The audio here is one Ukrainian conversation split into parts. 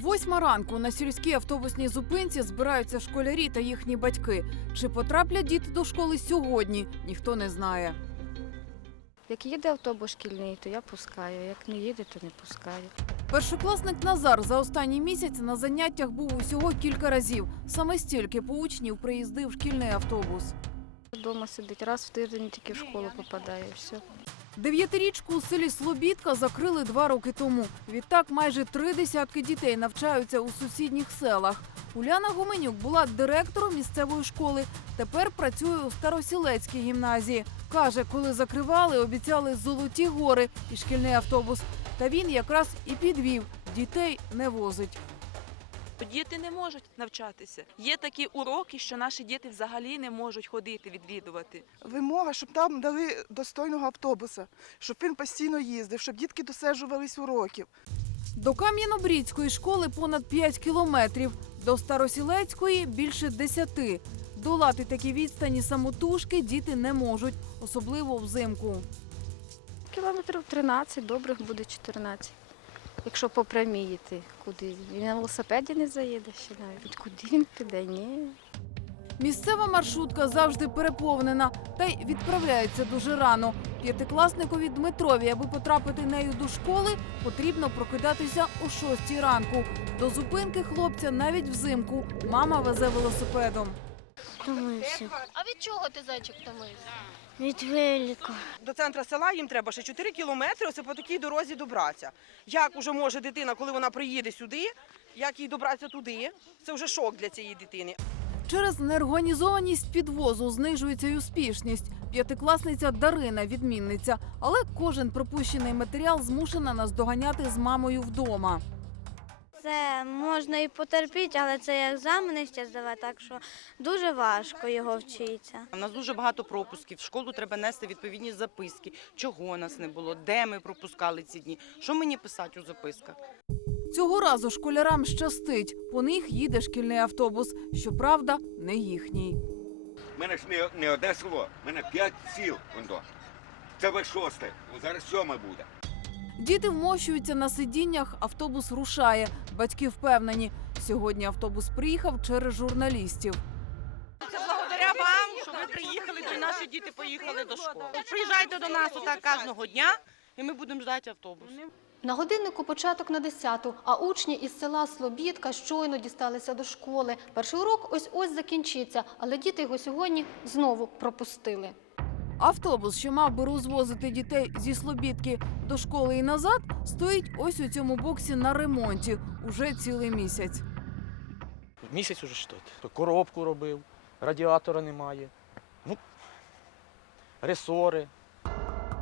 Восьма ранку на сільській автобусній зупинці збираються школярі та їхні батьки. Чи потраплять діти до школи сьогодні, ніхто не знає. Як їде автобус шкільний, то я пускаю. Як не їде, то не пускаю. Першокласник Назар за останній місяць на заняттях був усього кілька разів. Саме стільки по учнів приїздив шкільний автобус. Вдома сидить, раз в тиждень тільки в школу попадає. Все. Дев'ятирічку у селі Слобідка закрили два роки тому. Відтак майже три десятки дітей навчаються у сусідніх селах. Уляна Гуменюк була директором місцевої школи. Тепер працює у Старосілецькій гімназії. Каже, коли закривали, обіцяли золоті гори і шкільний автобус. Та він якраз і підвів. Дітей не возить. Діти не можуть навчатися. Є такі уроки, що наші діти взагалі не можуть ходити, відвідувати. Вимога, щоб там дали достойного автобуса, щоб він постійно їздив, щоб дітки досаджувались уроків. До Кам'янобрідської школи понад 5 кілометрів, до Старосілецької більше 10. Долати такі відстані самотужки діти не можуть, особливо взимку. Кілометрів 13, добрих буде 14. Якщо по прямій йти, куди? Він на велосипеді не заїде ще навіть. Куди він піде? Ні. Місцева маршрутка завжди переповнена та й відправляється дуже рано. П'ятикласникові Дмитрові, аби потрапити нею до школи, потрібно прокидатися о 6 ранку. До зупинки хлопця навіть взимку мама везе велосипедом. Втомився. А від чого ти зайчик втомився? Від велика. До центра села їм треба ще 4 кілометри ось по такій дорозі добратися. Як уже може дитина, коли вона приїде сюди, як їй добратися туди? Це вже шок для цієї дитини. Через неорганізованість підвозу знижується й успішність. П'ятикласниця Дарина відмінниця, але кожен пропущений матеріал змушена наздоганяти з мамою вдома. Можна і потерпіти, але це екзамени ще здавати, так що дуже важко його вчитися. У нас дуже багато пропусків. В школу треба нести відповідні записки. Чого нас не було, де ми пропускали ці дні. Що мені писати у записках? Цього разу школярам щастить. По них їде шкільний автобус. Щоправда, не їхній. У мене ж не, не одне село, у мене п'ять сіл. Вондо. Це ви шосте, зараз сьоме буде. Діти вмощуються на сидіннях, автобус рушає. Батьки впевнені, сьогодні автобус приїхав через журналістів. Це благодаря вам, що ви приїхали, і наші діти поїхали до школи. Приїжджайте до нас отак кожного дня, і ми будемо ждати автобус. На годиннику початок на 10-ту, а учні із села Слобідка щойно дісталися до школи. Перший урок ось-ось закінчиться, але діти його сьогодні знову пропустили. Автобус, що мав би розвозити дітей зі Слобідки до школи і назад, стоїть ось у цьому боксі на ремонті уже цілий місяць. Місяць уже що? Коробку робив, радіатора немає. Ну, ресори.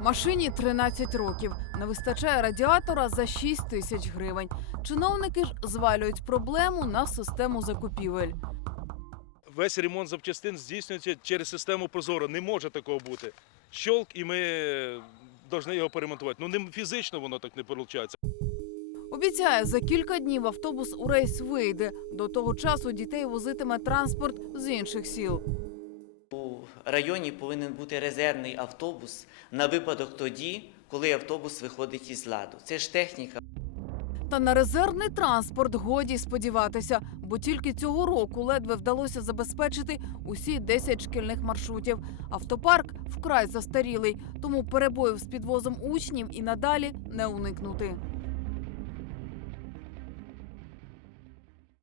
Машині 13 років. Не вистачає радіатора за 6 тисяч гривень. Чиновники ж звалюють проблему на систему закупівель. Весь ремонт запчастин здійснюється через систему Прозоро. Не може такого бути. Щолк, і ми повинні його поремонтувати. Ну, не фізично воно так не виходить. Обіцяє, за кілька днів автобус у рейс вийде. До того часу дітей возитиме транспорт з інших сіл. У районі повинен бути резервний автобус на випадок тоді, коли автобус виходить із ладу. Це ж техніка. Та на резервний транспорт годі сподіватися, бо тільки цього року ледве вдалося забезпечити усі 10 шкільних маршрутів. Автопарк вкрай застарілий, тому перебоїв з підвозом учнів і надалі не уникнути.